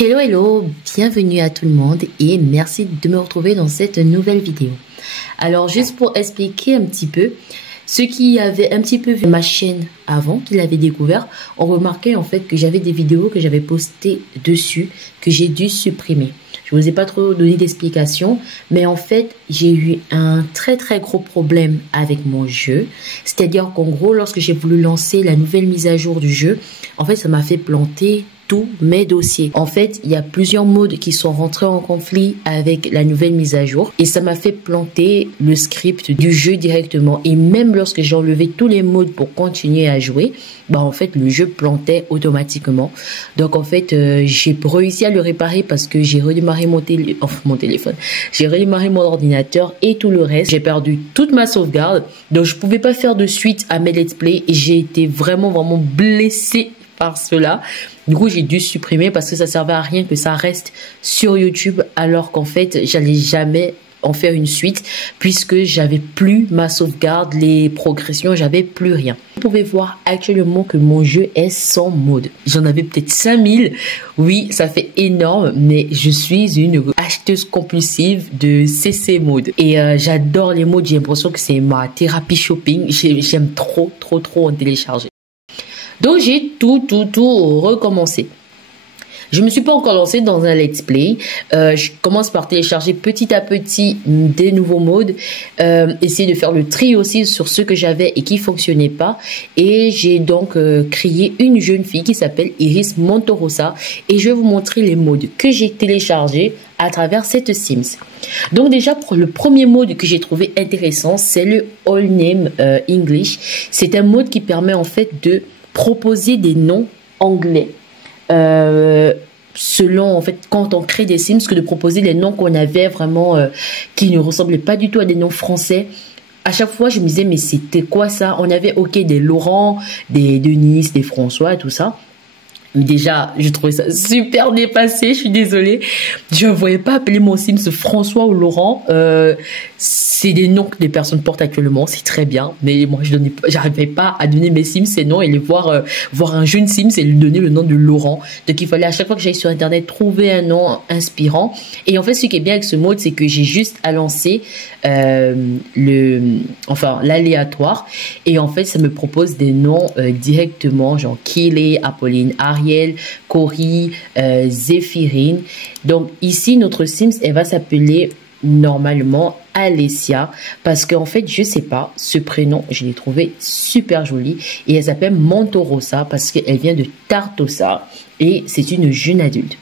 Hello, hello, bienvenue à tout le monde et merci de me retrouver dans cette nouvelle vidéo. Alors, juste pour expliquer un petit peu, ceux qui avaient un petit peu vu ma chaîne avant, qui l'avaient découvert, ont remarqué en fait que j'avais des vidéos que j'avais postées dessus, que j'ai dû supprimer. Je vous ai pas trop donné d'explications, mais en fait, j'ai eu un très gros problème avec mon jeu. C'est-à-dire qu'en gros, lorsque j'ai voulu lancer la nouvelle mise à jour du jeu, en fait, ça m'a fait planter tous mes dossiers. En fait, il y a plusieurs modes qui sont rentrés en conflit avec la nouvelle mise à jour et ça m'a fait planter le script du jeu directement. Et même lorsque j'ai enlevé tous les modes pour continuer à jouer, en fait, le jeu plantait automatiquement. Donc, en fait, j'ai réussi à le réparer parce que j'ai redémarré mon téléphone. J'ai redémarré mon ordinateur et tout le reste. J'ai perdu toute ma sauvegarde. Donc, je pouvais pas faire de suite à mes let's play et j'ai été vraiment blessée par cela. Du coup, j'ai dû supprimer parce que ça servait à rien que ça reste sur YouTube alors qu'en fait, j'allais jamais en faire une suite puisque j'avais plus ma sauvegarde, les progressions, j'avais plus rien. Vous pouvez voir actuellement que mon jeu est sans mode. J'en avais peut-être 5000. Oui, ça fait énorme, mais je suis une acheteuse compulsive de CC mode. Et j'adore les modes, j'ai l'impression que c'est ma thérapie shopping. J'aime trop en télécharger. Donc, j'ai tout recommencé. Je me suis pas encore lancée dans un let's play. Je commence par télécharger petit à petit des nouveaux modes, essayer de faire le tri aussi sur ceux que j'avais et qui fonctionnaient pas. Et j'ai donc créé une jeune fille qui s'appelle Iris Montorosa et je vais vous montrer les modes que j'ai téléchargés à travers cette Sims. Donc déjà, pour le premier mode que j'ai trouvé intéressant, c'est le All Name English. C'est un mode qui permet en fait de proposer des noms anglais selon en fait quand on crée des Sims, que de proposer les noms qu'on avait vraiment qui ne ressemblaient pas du tout à des noms français. À chaque fois je me disais mais c'était quoi ça? On avait des Laurent, des Denis, des François, tout ça. Mais déjà, je trouvais ça super dépassé, je suis désolée. Je ne voyais pas appeler mon Sims François ou Laurent. C'est des noms que des personnes portent actuellement, c'est très bien. Mais moi, j'arrivais pas à donner mes Sims ces noms et les voir un jeune Sims et lui donner le nom de Laurent. Donc, il fallait à chaque fois que j'aille sur Internet trouver un nom inspirant. Et en fait, ce qui est bien avec ce mode, c'est que j'ai juste à lancer l'aléatoire. Et en fait, ça me propose des noms directement, genre Kiley, Apolline, Ariel, Cory, Zéphirine. Donc ici, notre Sims, elle va s'appeler normalement Alessia parce qu'en fait, je sais pas, ce prénom, je l'ai trouvé super joli et elle s'appelle Montorosa parce qu'elle vient de Tartosa et c'est une jeune adulte.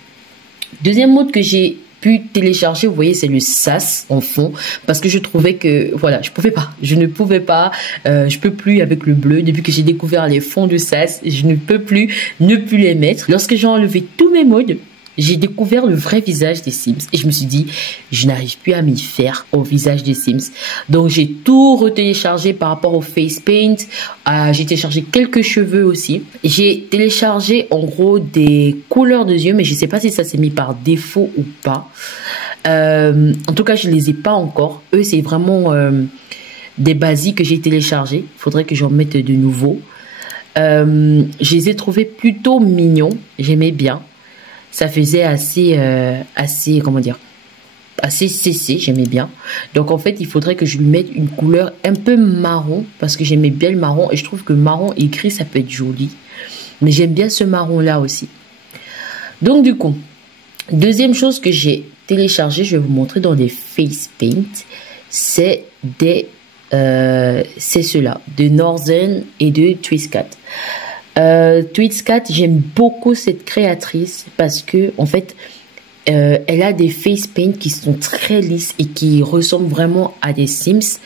Deuxième mode que j'ai pu télécharger, vous voyez, c'est le SAS en fond parce que je trouvais que voilà, je ne pouvais pas, je peux plus avec le bleu. Depuis que j'ai découvert les fonds de SAS, je ne peux plus ne plus les mettre. Lorsque j'ai enlevé tous mes modes, j'ai découvert le vrai visage des Sims et je me suis dit, je n'arrive plus à m'y faire au visage des Sims. Donc, j'ai tout retéléchargé par rapport au Face Paint. J'ai téléchargé quelques cheveux aussi. J'ai téléchargé en gros des couleurs de yeux, mais je ne sais pas si ça s'est mis par défaut ou pas. En tout cas, je ne les ai pas encore. Eux, c'est vraiment des basiques que j'ai téléchargés. Il faudrait que j'en mette de nouveaux. Je les ai trouvés plutôt mignons. J'aimais bien. Ça faisait assez CC, j'aimais bien. Donc en fait, il faudrait que je lui mette une couleur un peu marron parce que j'aimais bien le marron et je trouve que marron et gris, ça peut être joli. Mais j'aime bien ce marron là aussi. Donc du coup, deuxième chose que j'ai téléchargé, je vais vous montrer dans des Face Paint, c'est ceux-là, de Northern et de Twistcat. Twistcat, j'aime beaucoup cette créatrice parce que en fait elle a des face paint qui sont très lisses et qui ressemblent vraiment à des Sims,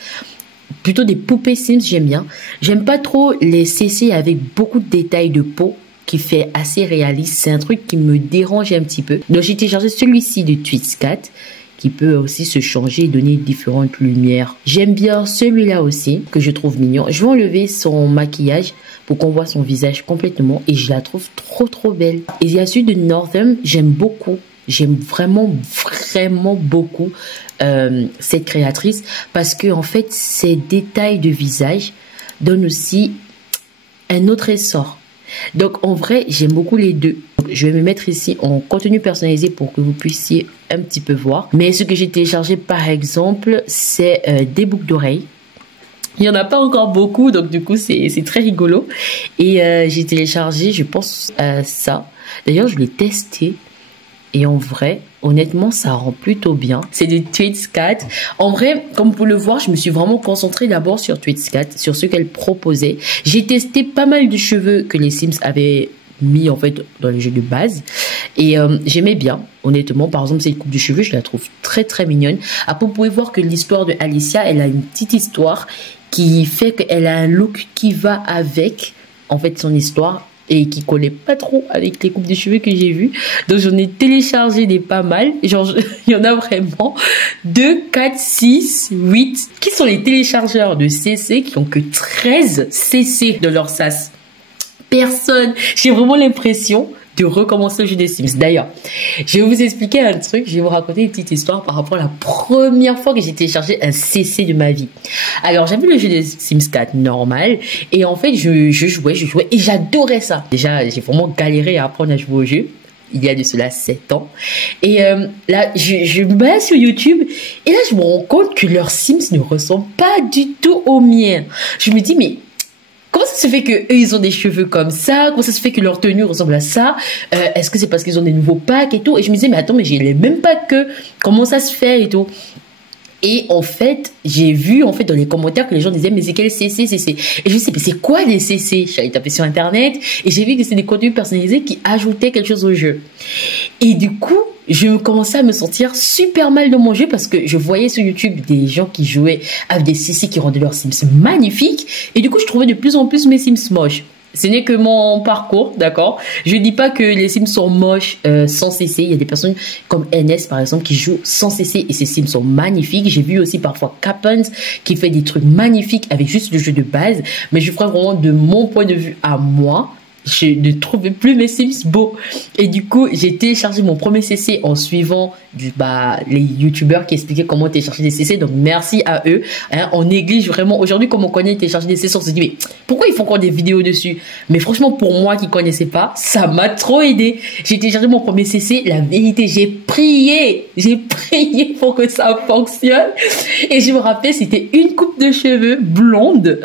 plutôt des poupées Sims. J'aime bien. J'aime pas trop les CC avec beaucoup de détails de peau qui fait assez réaliste. C'est un truc qui me dérange un petit peu. Donc j'ai téléchargé celui-ci de Twistcat qui peut aussi se changer et donner différentes lumières. J'aime bien celui-là aussi, que je trouve mignon. Je vais enlever son maquillage pour qu'on voit son visage complètement et je la trouve trop belle. Et il y a celui de Northern, j'aime beaucoup. J'aime vraiment beaucoup cette créatrice parce que en fait, ces détails de visage donnent aussi un autre essor. Donc en vrai, j'aime beaucoup les deux. Je vais me mettre ici en contenu personnalisé pour que vous puissiez un petit peu voir. Mais ce que j'ai téléchargé par exemple, c'est des boucles d'oreilles. Il n'y en a pas encore beaucoup, donc du coup c'est très rigolo. Et j'ai téléchargé, je pense, ça. D'ailleurs, je l'ai testé. Et en vrai, honnêtement, ça rend plutôt bien. C'est du Tweetscat. En vrai, comme vous pouvez le voir, je me suis vraiment concentrée d'abord sur Tweetscat, sur ce qu'elle proposait. J'ai testé pas mal de cheveux que les Sims avaient mis en fait dans les jeux de base. Et j'aimais bien, honnêtement. Par exemple, cette coupe de cheveux, je la trouve très très mignonne. Après, vous pouvez voir que l'histoire de Alicia, elle a une petite histoire qui fait qu'elle a un look qui va avec, en fait, son histoire. Et qui collait pas trop avec les coupes de cheveux que j'ai vues. Donc j'en ai téléchargé des pas mal. Genre, il y en a vraiment 2, 4, 6, 8. Qui sont les téléchargeurs de CC qui ont que 13 CC de leur SAS? Personne. J'ai vraiment l'impression de recommencer le jeu des Sims. D'ailleurs, je vais vous expliquer un truc, je vais vous raconter une petite histoire par rapport à la première fois que j'ai téléchargé un CC de ma vie. Alors, j'avais le jeu des Sims 4 normal, et en fait, je jouais, et j'adorais ça. Déjà, j'ai vraiment galéré à apprendre à jouer au jeu. Il y a de cela 7 ans. Et là, je me balade sur YouTube, et là, je me rends compte que leurs Sims ne ressemblent pas du tout aux miens. Je me dis, mais comment ça se fait qu'eux, ils ont des cheveux comme ça? Comment ça se fait que leur tenue ressemble à ça? Est-ce que c'est parce qu'ils ont des nouveaux packs et tout? Et je me disais, mais attends, mais j'ai les mêmes packs qu'eux. Comment ça se fait et tout? Et en fait, j'ai vu en fait dans les commentaires que les gens disaient, mais c'est quel CC? Et je me disais, mais c'est quoi les CC? J'allais taper sur Internet et j'ai vu que c'est des contenus personnalisés qui ajoutaient quelque chose au jeu. Et du coup, je commençais à me sentir super mal dans mon jeu parce que je voyais sur YouTube des gens qui jouaient avec des CC qui rendaient leurs Sims magnifiques. Et du coup, je trouvais de plus en plus mes Sims moches. Ce n'est que mon parcours, d'accord? Je dis pas que les Sims sont moches sans CC. Il y a des personnes comme NS, par exemple, qui jouent sans CC et ces Sims sont magnifiques. J'ai vu aussi parfois Capens qui fait des trucs magnifiques avec juste le jeu de base. Mais je ferai vraiment de mon point de vue à moi. Je ne trouvais plus mes Sims beaux. Et du coup, j'ai téléchargé mon premier CC en suivant les youtubeurs qui expliquaient comment télécharger des CC. Donc, merci à eux. Hein, on néglige vraiment. Aujourd'hui, comme on connaît télécharger des CC, on se dit, mais pourquoi ils font encore des vidéos dessus? Mais franchement, pour moi qui connaissais pas, ça m'a trop aidé. J'ai téléchargé mon premier CC. La vérité, j'ai prié pour que ça fonctionne. Et je me rappelle, c'était une coupe de cheveux blonde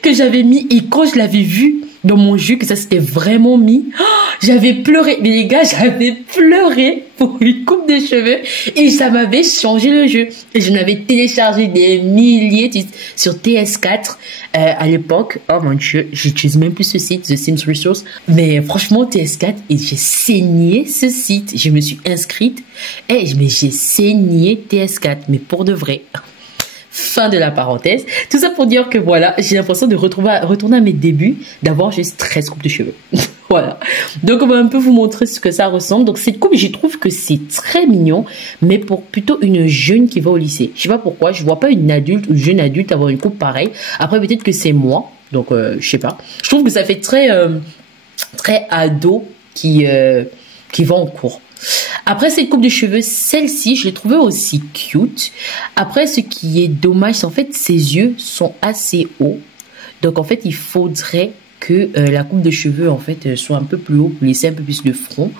que j'avais mis. Et quand je l'avais vue dans mon jus, que ça s'était vraiment mis, j'avais pleuré. Mais les gars, j'avais pleuré pour une coupe de cheveux et ça m'avait changé le jeu. Et je n'avais téléchargé des milliers sur TS4 à l'époque. Oh mon Dieu, j'utilise même plus ce site, The Sims Resource. Mais franchement, TS4, et j'ai saigné ce site. Je me suis inscrite et j'ai saigné TS4, mais pour de vrai. Fin de la parenthèse. Tout ça pour dire que voilà, j'ai l'impression de retourner à mes débuts, d'avoir juste 13 coupes de cheveux. Voilà. Donc, on va un peu vous montrer ce que ça ressemble. Donc, cette coupe, je trouve que c'est très mignon, mais pour plutôt une jeune qui va au lycée. Je sais pas pourquoi, je vois pas une adulte ou jeune adulte avoir une coupe pareille. Après, peut-être que c'est moi. Donc, je sais pas. Je trouve que ça fait très ado qui va en cours. Après cette coupe de cheveux, celle-ci, je l'ai trouvée aussi cute. Après, ce qui est dommage, c'est en fait ses yeux sont assez hauts. Donc en fait, il faudrait que la coupe de cheveux en fait soit un peu plus haut pour laisser un peu plus de front.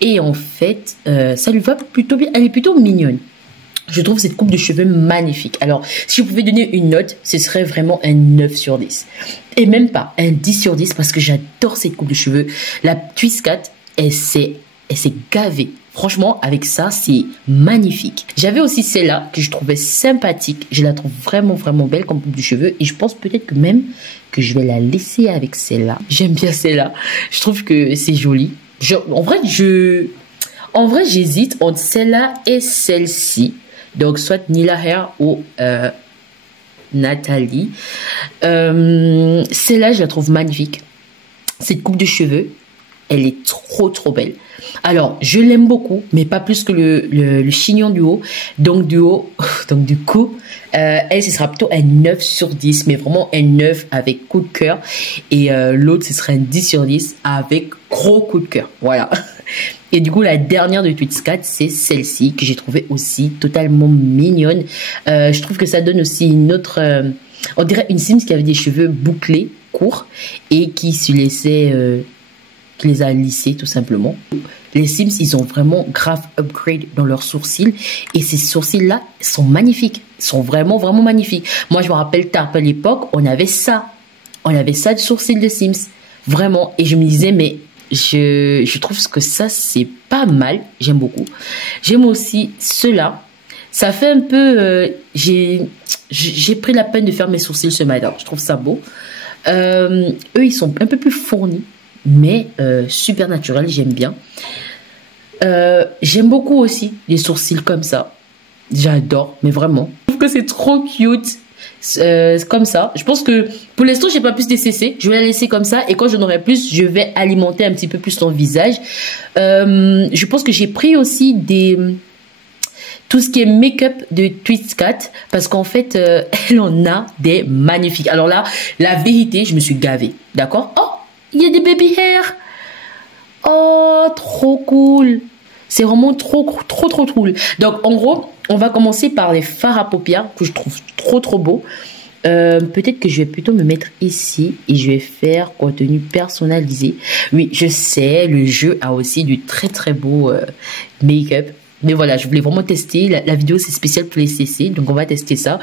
Et en fait, ça lui va plutôt bien. Elle est plutôt mignonne. Je trouve cette coupe de cheveux magnifique. Alors, si je pouvais donner une note, ce serait vraiment un 9 sur 10. Et même pas un 10 sur 10 parce que j'adore cette coupe de cheveux. La Tweetscat, elle s'est gavée. Franchement, avec ça, c'est magnifique. J'avais aussi celle-là que je trouvais sympathique. Je la trouve vraiment, vraiment belle comme coupe de cheveux. Et je pense peut-être que même que je vais la laisser avec celle-là. J'aime bien celle-là. Je trouve que c'est joli. En vrai, j'hésite entre celle-là et celle-ci. Donc, soit Nila Hair ou Nathalie. Celle-là, je la trouve magnifique. Cette coupe de cheveux, elle est trop, trop belle. Alors, je l'aime beaucoup, mais pas plus que le chignon du haut. Donc, du coup, elle, ce sera plutôt un 9 sur 10, mais vraiment un 9 avec coup de cœur. Et l'autre, ce sera un 10 sur 10 avec gros coup de cœur. Voilà. Et du coup, la dernière de Tweetscat, c'est celle-ci, que j'ai trouvée aussi totalement mignonne. Je trouve que ça donne aussi une autre... on dirait une Sims qui avait des cheveux bouclés courts et qui se laissaient, qui les a lissés tout simplement. Les Sims, ils ont vraiment grave upgrade dans leurs sourcils et ces sourcils-là sont magnifiques, sont vraiment, vraiment magnifiques. Moi, je me rappelle tard à l'époque, on avait ça de sourcils de Sims, vraiment. Et je me disais, mais je trouve que ça, c'est pas mal, j'aime beaucoup. J'aime aussi ceux-là. Ça fait un peu, j'ai pris la peine de faire mes sourcils ce matin, je trouve ça beau. Eux, ils sont un peu plus fournis, mais super naturels, j'aime bien. J'aime beaucoup aussi les sourcils comme ça. J'adore, mais vraiment. Je trouve que c'est trop cute. Comme ça. Je pense que pour l'instant, j'ai pas plus de CC. Je vais la laisser comme ça. Et quand j'en aurai plus, je vais alimenter un petit peu plus son visage. Je pense que j'ai pris aussi tout ce qui est make-up de Twist Cat. Parce qu'en fait, elle en a des magnifiques. Alors là, la vérité, je me suis gavée. D'accord? Oh, il y a des baby hair. Oh, trop cool. C'est vraiment trop cool. Donc, en gros, on va commencer par les fards à paupières que je trouve trop beaux. Peut-être que je vais plutôt me mettre ici et je vais faire contenu personnalisé. Oui, je sais, le jeu a aussi du très beau make-up. Mais voilà, je voulais vraiment tester. La vidéo, c'est spécial pour les CC, donc on va tester ça.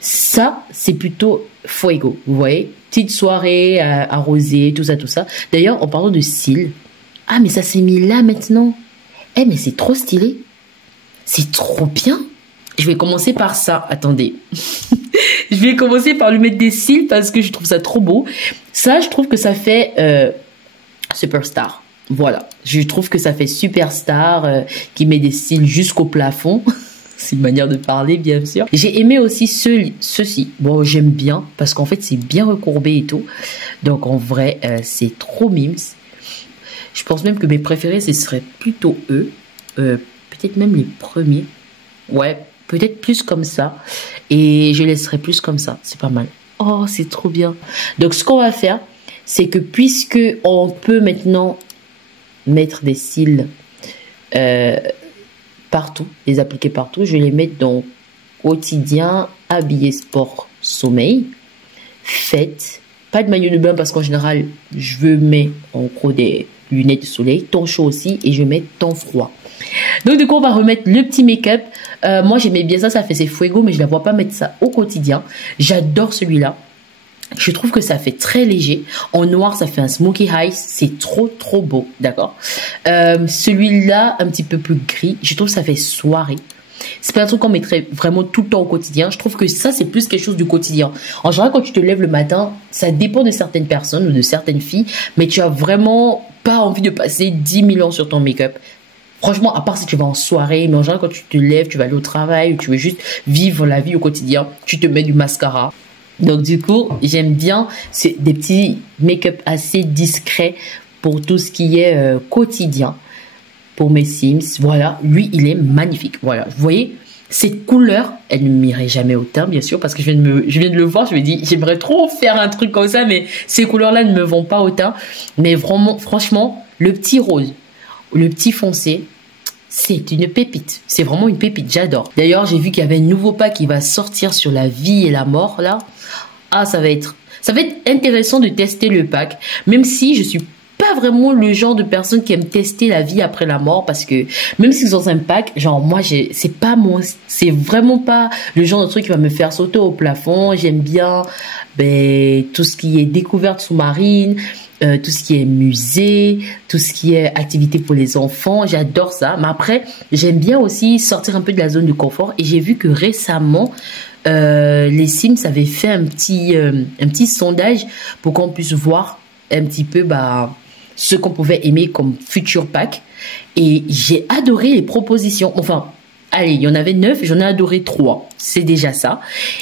Ça, c'est plutôt fuego, vous voyez. Petite soirée arrosée, tout ça. D'ailleurs, en parlant de cils, ah, mais ça s'est mis là maintenant. Eh, mais c'est trop stylé. C'est trop bien. Je vais commencer par ça. Attendez. Je vais commencer par lui mettre des cils parce que je trouve ça trop beau. Ça, je trouve que ça fait superstar. Voilà. Je trouve que ça fait superstar qui met des cils jusqu'au plafond. C'est une manière de parler, bien sûr. J'ai aimé aussi ceci. Bon, j'aime bien parce qu'en fait, c'est bien recourbé et tout. Donc, en vrai, c'est trop mimes. Je pense même que mes préférés, ce serait plutôt eux. Peut-être même les premiers. Ouais, peut-être plus comme ça. Et je laisserai plus comme ça. C'est pas mal. Oh, c'est trop bien. Donc, ce qu'on va faire, c'est que puisque on peut maintenant mettre des cils partout, les appliquer partout, je vais les mettre dans quotidien, habillé sport, sommeil, fête. Pas de maillot de bain parce qu'en général, je mets en gros des lunettes de soleil, temps chaud aussi, et je mets temps froid. Donc du coup, on va remettre le petit make-up. Moi, j'aimais bien ça fait ses fuego, mais je ne la vois pas mettre ça au quotidien. J'adore celui-là. Je trouve que ça fait très léger. En noir, ça fait un smoky eyes. C'est trop beau, d'accord. Celui-là, un petit peu plus gris. Je trouve que ça fait soirée. C'est pas un truc qu'on mettrait vraiment tout le temps au quotidien. Je trouve que ça, c'est plus quelque chose du quotidien. En général, quand tu te lèves le matin, ça dépend de certaines personnes ou de certaines filles, mais tu as vraiment pas envie de passer 10 000 ans sur ton make-up. Franchement, à part si tu vas en soirée, mais en général, quand tu te lèves, tu vas aller au travail, ou tu veux juste vivre la vie au quotidien, tu te mets du mascara. Donc du coup, j'aime bien des petits make-up assez discrets pour tout ce qui est quotidien. Pour mes Sims, voilà, lui, il est magnifique. Voilà, vous voyez, cette couleur, elle ne m'irait jamais au teint, bien sûr, parce que je viens de le voir, je me dis, j'aimerais trop faire un truc comme ça, mais ces couleurs-là ne me vont pas au teint. Mais vraiment, franchement, le petit rose, le petit foncé, c'est une pépite. C'est vraiment une pépite, j'adore. D'ailleurs, j'ai vu qu'il y avait un nouveau pack qui va sortir sur la vie et la mort, là. Ah, ça va être intéressant de tester le pack, même si je suis pas vraiment le genre de personne qui aime tester la vie après la mort, parce que même si c'est dans un pack, genre moi c'est vraiment pas le genre de truc qui va me faire sauter au plafond. J'aime bien tout ce qui est découverte sous-marine, tout ce qui est musée, tout ce qui est activité pour les enfants, j'adore ça. Mais après, j'aime bien aussi sortir un peu de la zone de confort, et j'ai vu que récemment les Sims avaient fait un petit sondage pour qu'on puisse voir un petit peu ce qu'on pouvait aimer comme futur pack, et j'ai adoré les propositions. Enfin, allez, il y en avait 9, j'en ai adoré 3, c'est déjà ça.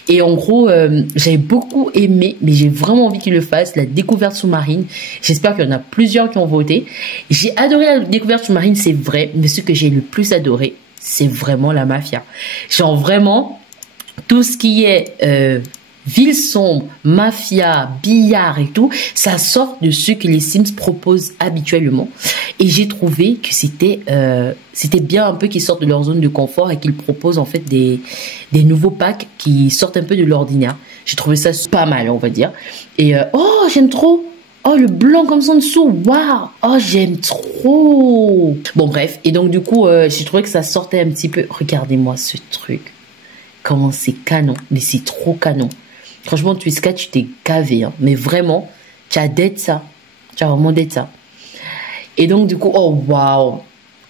Et en gros, j'ai beaucoup aimé, mais j'ai vraiment envie qu'ils le fassent, la découverte sous-marine. J'espère qu'il y en a plusieurs qui ont voté. J'ai adoré la découverte sous-marine, c'est vrai, mais ce que j'ai le plus adoré, c'est vraiment la mafia. Genre vraiment, tout ce qui est ville sombre, mafia, billard et tout, ça sort de ce que les Sims proposent habituellement. Et j'ai trouvé que c'était bien un peu qu'ils sortent de leur zone de confort et qu'ils proposent en fait des nouveaux packs qui sortent un peu de l'ordinaire. J'ai trouvé ça pas mal, on va dire. Et oh, j'aime trop. Oh, le blanc comme ça en dessous. Waouh. Oh, j'aime trop. Bon, bref. Et donc, du coup, j'ai trouvé que ça sortait un petit peu. Regardez-moi ce truc. Comment c'est canon. Mais c'est trop canon. Franchement, Twistka, tu t'es gavé. Hein. Mais vraiment, tu as d'être ça. Tu as vraiment d'être ça. Et donc, du coup, oh, waouh.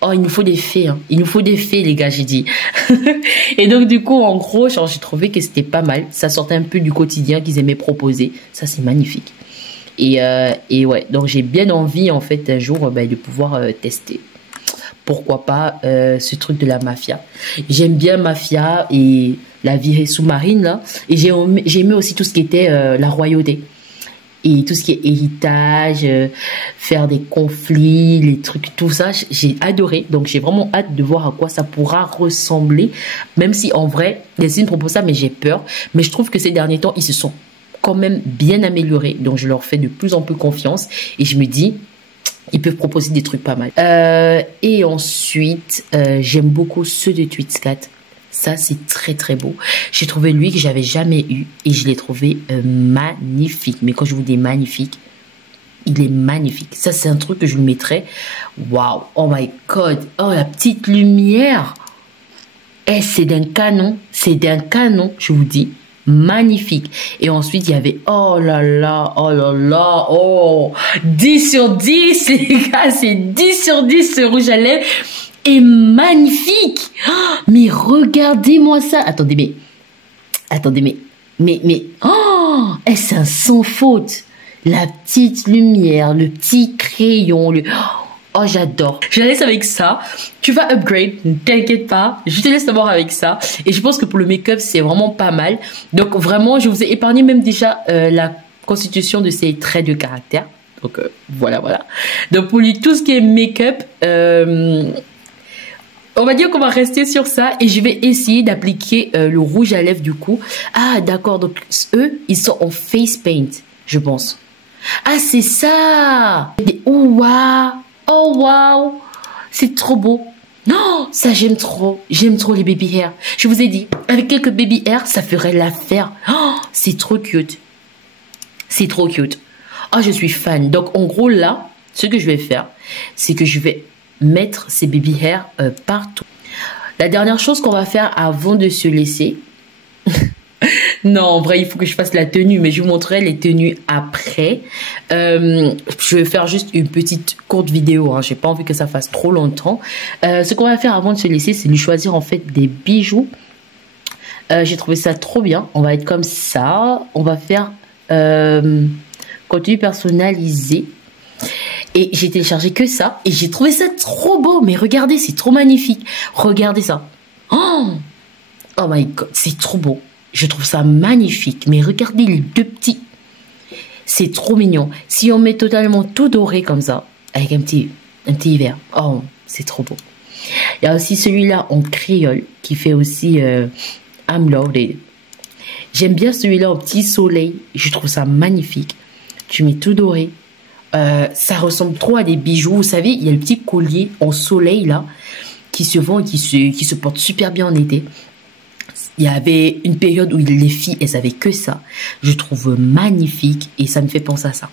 Oh, il nous faut des fées. Hein. Il nous faut des fées, les gars, j'ai dit. Et donc, du coup, en gros, j'ai trouvé que c'était pas mal. Ça sortait un peu du quotidien qu'ils aimaient proposer. Ça, c'est magnifique. Et ouais, donc j'ai bien envie en fait un jour de pouvoir tester. Pourquoi pas ce truc de la mafia. J'aime bien mafia et la virée sous-marine là. Et j'ai aimé aussi tout ce qui était la royauté. Et tout ce qui est héritage, faire des conflits, les trucs, tout ça, j'ai adoré. Donc j'ai vraiment hâte de voir à quoi ça pourra ressembler. Même si en vrai, les Sims proposent ça, mais j'ai peur. Mais je trouve que ces derniers temps, ils se sont quand même bien amélioré, donc je leur fais de plus en plus confiance et je me dis ils peuvent proposer des trucs pas mal. Et ensuite j'aime beaucoup ceux de Twistka. Ça c'est très très beau. J'ai trouvé lui que j'avais jamais eu et je l'ai trouvé magnifique. Mais quand je vous dis magnifique, il est magnifique. Ça c'est un truc que je lui mettrais. Waouh, oh my god, oh la petite lumière. Eh, c'est d'un canon, je vous dis. Magnifique. Et ensuite, il y avait, oh là là, oh, 10 sur 10, les gars, c'est 10 sur 10 ce rouge à lèvres. Et magnifique. Mais regardez-moi ça. Attendez, mais, oh, c'est un sans faute. La petite lumière, le petit crayon, oh, j'adore. Je la laisse avec ça. Tu vas upgrade, ne t'inquiète pas. Je te laisse d'abord avec ça. Et je pense que pour le make-up, c'est vraiment pas mal. Donc vraiment, je vous ai épargné même déjà la constitution de ces traits de caractère. Donc voilà. Donc pour lui, tout ce qui est make-up, on va dire qu'on va rester sur ça. Et je vais essayer d'appliquer le rouge à lèvres du coup. Ah d'accord, donc eux, ils sont en face paint, je pense. Ah c'est ça. Oh waouh. Oh wow, c'est trop beau. Non, ça j'aime trop. J'aime trop les baby hair. Je vous ai dit, avec quelques baby hair, ça ferait l'affaire. Oh, c'est trop cute. C'est trop cute. Oh, je suis fan. Donc en gros là, ce que je vais faire, c'est que je vais mettre ces baby hair partout. La dernière chose qu'on va faire avant de se laisser. Non, en vrai, il faut que je fasse la tenue, mais je vous montrerai les tenues après. Je vais faire juste une petite courte vidéo. Hein. J'ai pas envie que ça fasse trop longtemps. Ce qu'on va faire avant de se laisser, c'est lui choisir en fait des bijoux. J'ai trouvé ça trop bien. On va être comme ça. On va faire contenu personnalisé. Et j'ai téléchargé que ça. Et j'ai trouvé ça trop beau. Mais regardez, c'est trop magnifique. Regardez ça. Oh my god, c'est trop beau. Je trouve ça magnifique. Mais regardez les deux petits. C'est trop mignon. Si on met totalement tout doré comme ça, avec un petit vert. Oh, c'est trop beau. Il y a aussi celui-là en créole qui fait aussi I'm Loaded. J'aime bien celui-là au petit soleil. Je trouve ça magnifique. Tu mets tout doré. Ça ressemble trop à des bijoux. Vous savez, il y a le petit collier en soleil là qui se vend et qui se porte super bien en été. Il y avait une période où les filles, elles avaient que ça. Je trouve magnifique et ça me fait penser à ça.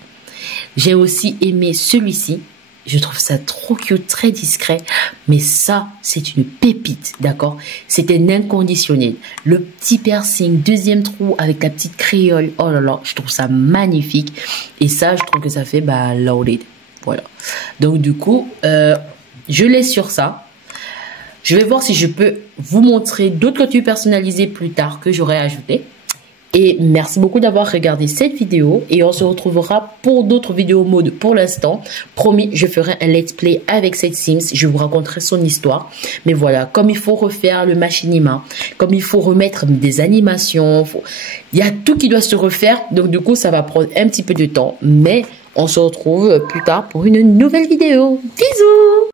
J'ai aussi aimé celui-ci. Je trouve ça trop cute, très discret. Mais ça, c'est une pépite, d'accord? C'est un inconditionnel. Le petit piercing, deuxième trou avec la petite créole. Oh là là, je trouve ça magnifique. Et ça, je trouve que ça fait loaded. Voilà. Donc du coup, je laisse sur ça. Je vais voir si je peux vous montrer d'autres contenus personnalisés plus tard que j'aurai ajouté. Et merci beaucoup d'avoir regardé cette vidéo. Et on se retrouvera pour d'autres vidéos mode pour l'instant. Promis, je ferai un let's play avec cette Sims. Je vous raconterai son histoire. Mais voilà, comme il faut refaire le machinima, comme il faut remettre des animations, il y a tout qui doit se refaire. Donc du coup, ça va prendre un petit peu de temps. Mais on se retrouve plus tard pour une nouvelle vidéo. Bisous!